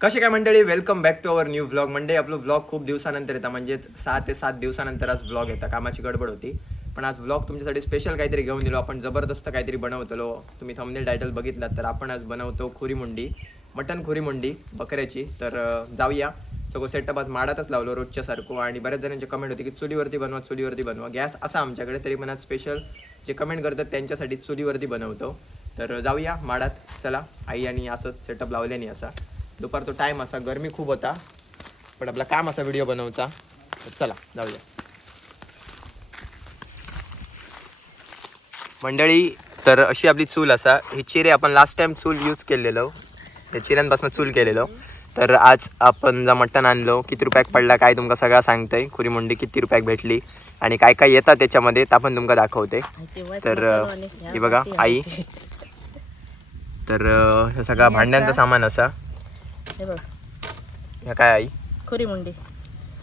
कसे काय मंडळी, welcome back to our new vlog. मंडळी आपलं व्लॉग खूप दिवसानंतर येतात, म्हणजे 6 ते 7 दिवसानंतर आज व्लॉग येतात. कामाची गडबड होती, पण आज व्लॉग तुमच्यासाठी स्पेशल काहीतरी घेऊन दिलो. आपण जबरदस्त काहीतरी बनवतलो. तुम्ही थंबनेल टायटल बघितलात तर आपण आज बनवतो खुरीमुंडी, मटन खुरीमुंडी बकऱ्याची. तर जाऊया. सगळं सेटअप आज माडातच लावलो रोजच्या सारखं. आणि बऱ्याच जणांचे कमेंट होते की चुलीवरती बनवा, चुलीवरती बनवा. गॅस असा आमच्याकडे, तरी पण आज स्पेशल जे कमेंट करतात त्यांच्यासाठी चुलीवरती बनवतो. तर जाऊया माडात. चला, आई आणि असंच सेटअप लावल्याने असा. दुपारचा टाईम असा, गरमी खूप होता, पण आपला काम असा व्हिडिओ बनवचा. तर चला जाऊया मंडळी. तर अशी आपली चूल असा. ही चिरे आपण लास्ट टाइम चूल यूज केलेलो, हे चिऱ्यांपासून चूल केलेलो. तर आज आपण जा मटण आणलो, किती रुपयाक पडला काय तुमका सगळं सांगतंय. खुरीमुंडी किती रुपयाक भेटली आणि काय काय येतात त्याच्यामध्ये ते आपण तुमका दाखवते. तर हे बघा आई. तर हे सगळा भांड्यांचा सामान असा. हे बघ, ह्या काय आई? खुरीमुंडी.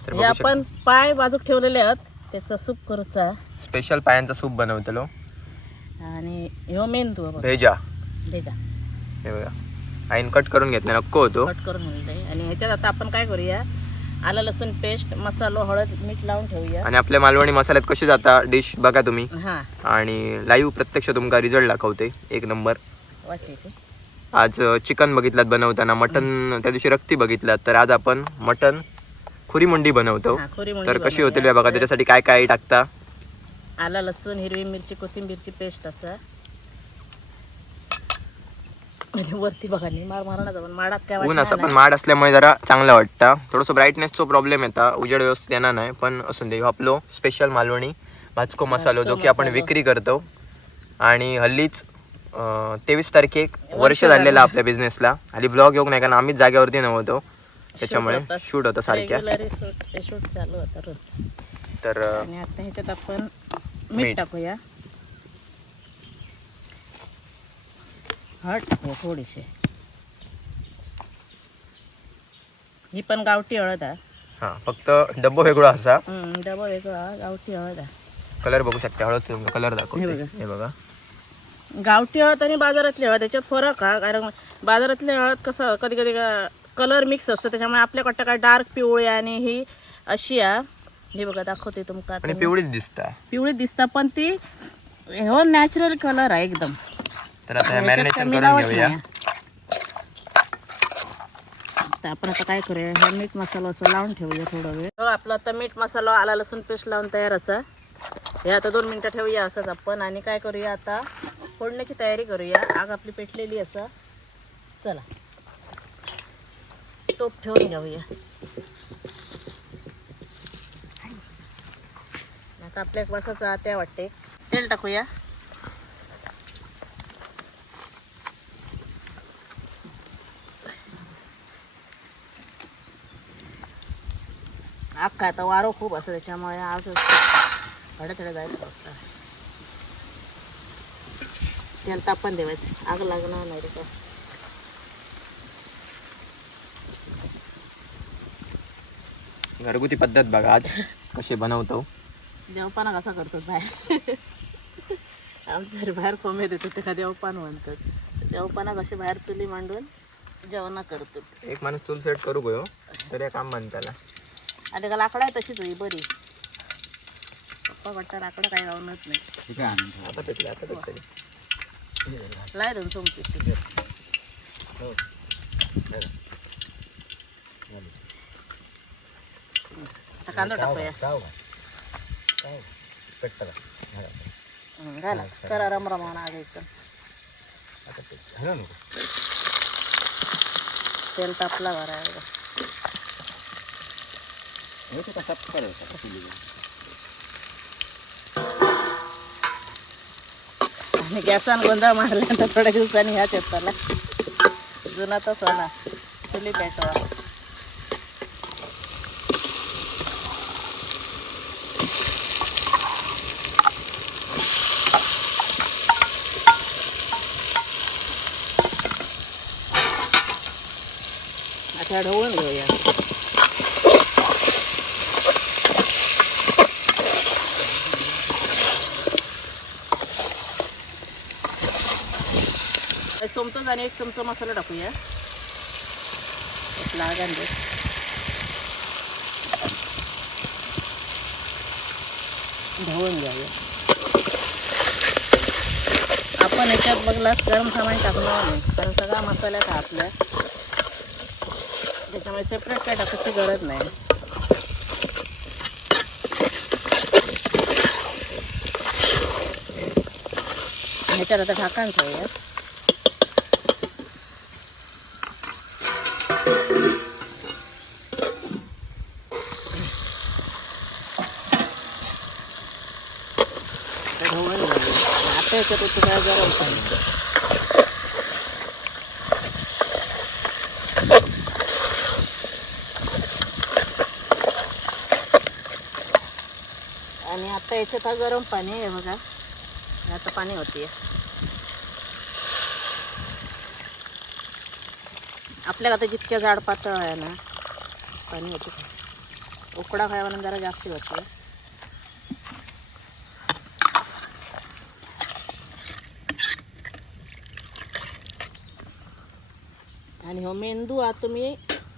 तर हे आपण पाय बाजूक ठेवलेले आहेत, त्याचा सूप करूचा. स्पेशल पायांचा सूप बनवतलो. आणि ह्यो मेंदू भेजा. भेजा हे बघा, आईन कट करून घेतला, नको होतो. कट करून घेतले. आणि ह्याच्यात आता आपण काय करूया, आलं लसूण पेस्ट, मसालो, हळद, मीठ लावून ठेवूया. आणि आपल्या मालवणी मसाल्यात कशी जाता डिश बघा तुम्ही. हा, आणि लाईव्ह प्रत्यक्ष तुमका रिझल्ट दाखवते. एक नंबर. वाचायचे. आज चिकन बघितलात बनवताना, मटन त्या दिवशी रक्ती बघितलात, तर आज आपण मटन खुरीमुंडी बनवतो. हा, खुरीमुंडी तर कशी बनवूया. होतील बघा. त्याच्यासाठी काय काय टाकता. आलं लसूण, हिरवी मिरची, कोथिंबीरची पेस्ट असं. आणि वरती बघा नाही मार मारणं जाऊन माडात काय ऊन वाटणार असं पण नाही. माड असल्यामुळे जरा चांगलं वाटतं. थोडंसं ब्राईटनेसचा प्रॉब्लेम येता, उजेड व्यवस्थित येणार नाही, पण असून दे. आपलो स्पेशल मालवणी भाजको मसालो, जो की आपण मसालो. विक्री करतो. आणि हल्लीच 23 तारखेक वर्ष झालं. झालेलं आपल्या बिझनेसला. हल्ली ब्लॉग येऊ नाही, कारण आम्हीच जागेवरती नव्हतो, त्याच्यामुळे शूट होतं सारख्या. शूट चालू होता रोज. तर आणि आता ह्याच्यात आपण मीठ टाकूया, हळद टाकूया थोडीशी. ही पण गावठी हळद आहे. हां, फक्त डब्बो वेगळा असा. डबा वेगळा गावठी हळद आहे. कलर बघू शकता, हळद कलर दाखवते. हे बघा. हे बघा, गावठी हळद आणि बाजारातली हळद याच्यात फरक हा. कारण बाजारातली हळद कसं कधी कधी कलर मिक्स असतं, त्याच्यामुळे आपल्याकडं काय डार्क पिवळी आणि ही अशी आहे. हे बघा दाखवते तुमका. आणि पिवळीच दिसता. पिवळी दिसता, पण ती हो नॅचरल कलर आहे एकदम. तर आता ह्याच्यात मॅरिनेशन काय करून मिलावट घेऊया. नाही. तर आपण आता काय करूया, हा मीठ मसाला असं लावून ठेवूया थोडा वेळ. हो, आपलं आता मीठ मसाला, आला लसूण पेस्ट लावून तयार असा. हे आता 2 मिनटं ठेवूया असंच आपण. आणि काय करूया आता, फोडण्याची तयारी करूया. आग आपली पेटलेली असं. चला टोप ठेवून घेऊया. आता आपल्या वासाचा त्या वाटते. तेल टाकूया. आग काय आता वारो खूप असं, त्याच्यामुळे आग थोडं जायचं फक्त. तेल तापण देवायचं, आग लागणार नाही रे काय. घरगुती पद्धत बघा आज कशी बनवतो. देवपाना कसा करतात बाहेर. आमच्या घरी बाहेर कोंबे देतात, त्याला देवपान म्हणतात. देवपाना कशी बाहेर चुली मांडून जेवण करतात. एक माणूस चूल सेट करू गयो तर या काम म्हणताला. आणि का लाकडा आहे तशीच होई बरी. पप्पा वाटतं लाकडं काही लावणच नाही. आता पेटले, आता पेटले. लाय दोन सोमते. आता कांदा टाकूया. घाला करा रमरमाना आग एकदम. तेल तापला बरा आहे. आणि गॅसान गोंधळ मारल्यानंतर थोड्या दिवसांनी ह्याच येताला जुना तर सोना चुली पेटवा. आता ढवळून घेऊया. सोमतोच आणि 1 चमचा मसाला टाकूया. लागा दे धुवून घ्यावे. आपण याच्यात बघलास गरम सामान टाकणार नाही कारण सगळा मसाल्यात आहे आपल्या, त्याच्यामुळे सेपरेट काय टाकायची गरज नाही. ह्याच्यात आता ढाकण ठेवूया. आता याच्यात होतं काय गरम पाणी. आणि आता याच्यात हा गरम पाणी आहे बघा, आता पाणी होते. आपल्याला आता जितक्या जाड पातळ आहे ना पाणी होते, उकडा खायला जरा जास्ती होते. आणि हो मेंदू आता तुम्ही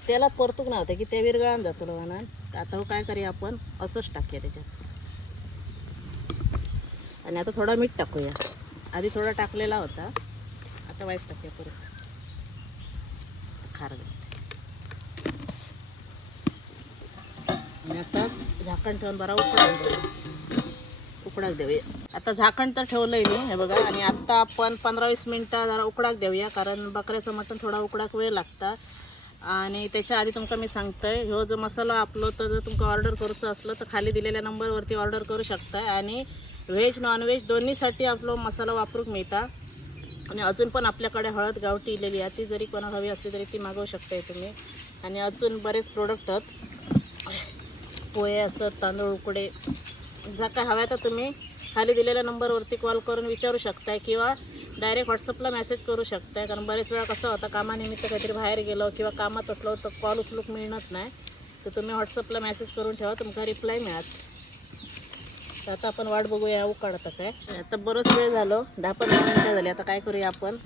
त्याला परतूक नव्हते की ते विरगळून जातो ना. आता हो काय करूया आपण असंच टाकूया त्याच्यात. आणि आता थोडा मीठ टाकूया. आधी थोडा टाकलेला होता, आता वाईट टाकूया परत खारं. आणि आता झाकण ठेवून बरा उकडाक देऊया. आता झाकण तर ठेवलंय मी हे बघा. आणि आता आपण 15-20 मिनटं जरा उकडाक देऊया कारण बकऱ्याचं मटण थोडा उकडाक वेळ लागता. आणि त्याच्या आधी तुमका मी सांगतोय, ह्यो जो मसाला आपलो तर जर तुमका ऑर्डर करूचं असलं तर खाली दिलेल्या नंबरवरती ऑर्डर करू शकता. आणि व्हेज नॉनव्हेज दोन्हीसाठी आपला मसाला वापरूक मिळता. आणि अजून पण आपल्याकडे हळद गावठी इलेली आहे, ती जरी कोणाला हवी असली तरी ती मागवू शकताय तुम्ही. आणि अजून बरेच प्रोडक्ट आहेत, पोहे असं तांदूळ उकडे जा काय हव्या तर तुम्ही खाली दिलेल्या नंबरवरती कॉल करून विचारू शकताय किंवा डायरेक्ट व्हॉट्सअपला मेसेज करू शकताय. कारण बरेच वेळा कसं होतं कामानिमित्त काहीतरी बाहेर गेलो किंवा कामात असलो तर कॉल उचलूक मिळत नाही, तर तुम्ही व्हॉट्सअपला मेसेज करून ठेवा, तुमचा रिप्लाय मिळत. तर आता आपण वाट बघूया उकाडतं काय. आता बरंच वेळ झालं, 10-15 मिनटं झाली. आता काय करूया आपण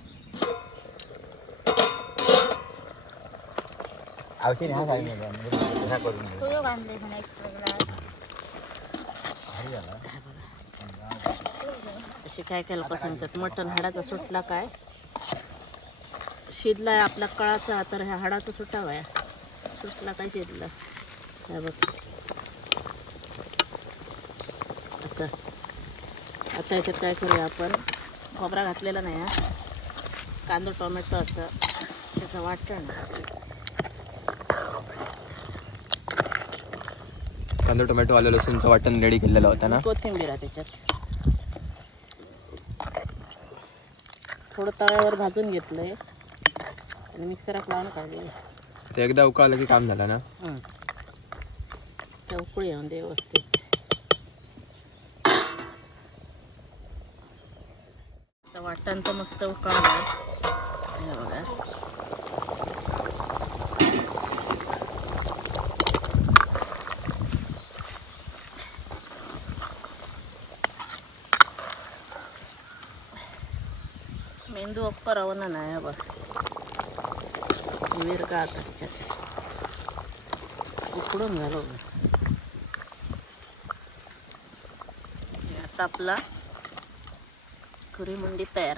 अशी काय काय लोक सांगतात मटण हाडाचा सुटला काय शिजलाय आपला कळाचा, तर ह्या हाडाचा सुटावा आहे. सुटला काय शिजला हे बघ असं. आता याच्यात काय करूया आपण, खोबरा घातलेला नाही हा, कांदा टोमॅटो असं त्याचं वाटण. कांदा टोमॅटो आलं लसूणचं वाटण रेडी केलेलं होतं ना. कोथिंबीर आहे त्याच्यात, थोडं तव्यावर भाजून घेतलंय आणि मिक्सरात लावून काढले. ते एकदा उकळलं की काम झालं ना. त्या उकळी येऊन दे व्यवस्थित. वाटण तर मस्त उकळणार हे बघा. मेंदू अप्पर रवना नाही बघ, विरगा आता त्याच्यात उकडून घालव. आता आपला खुरी मुंडी तयार.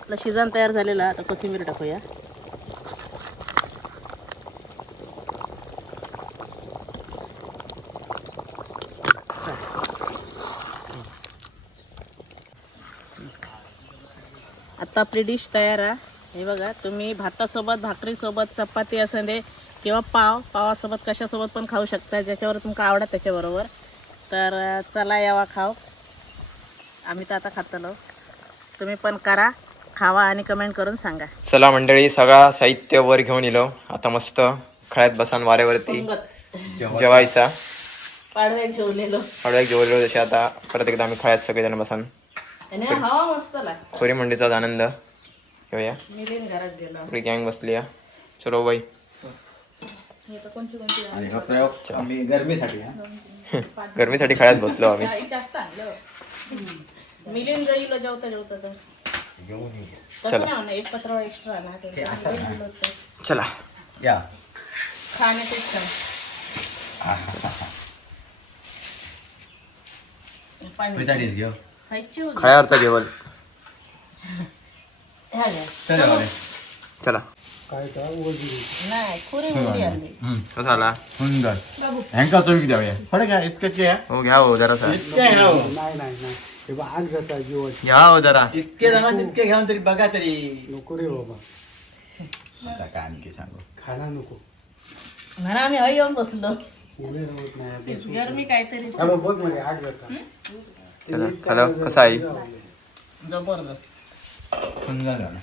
आपलं शिजन तयार झालेला. आता कोथिंबीर टाकूया. आता आपली डिश तयार आहे. हे बघा, तुम्ही भातासोबत, भाकरीसोबत, चपाती असं दे किंवा पावासोबत कशासोबत पण खाऊ शकता, ज्याच्यावर तुमका आवडत त्याच्याबरोबर. तर चला यावा खाऊ. आम्ही तर आता खातलो, तुम्ही पण करा, खावा आणि कमेंट करून सांगा. चला मंडळी, सगळा साहित्य वर घेऊन येलो. आता मस्त खळ्यात बसान वाऱ्यावरती जेवायचा. पाडव्याक जेवलेलो तसे आता परत एकदा आम्ही खळ्यात सगळेजण बसान हवा मस्त लागतो. खोरी मंडीचा आनंद घेऊया. मिलिंद घरात गेलो. आपली गँग बसली आहे. चलो बाई. गरमीसाठी खळ्यात बसलो आम्ही. मिलिंद जाईल जेवता जेवता तर तसं नाही म्हणा, एक पत्र एक्स्ट्रा ना चला या खाण्यापेक्षा पाणी पिताडीस घेऊ खायची होती. खळ्यावरचा जेवण ह्या घ्या. चला बरे चला नाही खुरी उडी आणली. कसा आला सुंदर ह्यांका तुम्ही द्यावया फरक आहे इतकंच आहे हो घ्या हो जरासा इतके घ्याव नाही नाही नाही हे बघ, आग जाता जीवन घ्या हो जरा इतके जमा तितके घेऊन तरी बघा तरी नको रे बाबा आता काय आणखी सांगू खाना नको म्हणा आम्ही हय येऊन बसलो उभे राहत नाही गरमी काहीतरी हा बघ बघ मध्ये आग जाता चला हॅलो कसा आहे जबरदस्त सुंदर झालं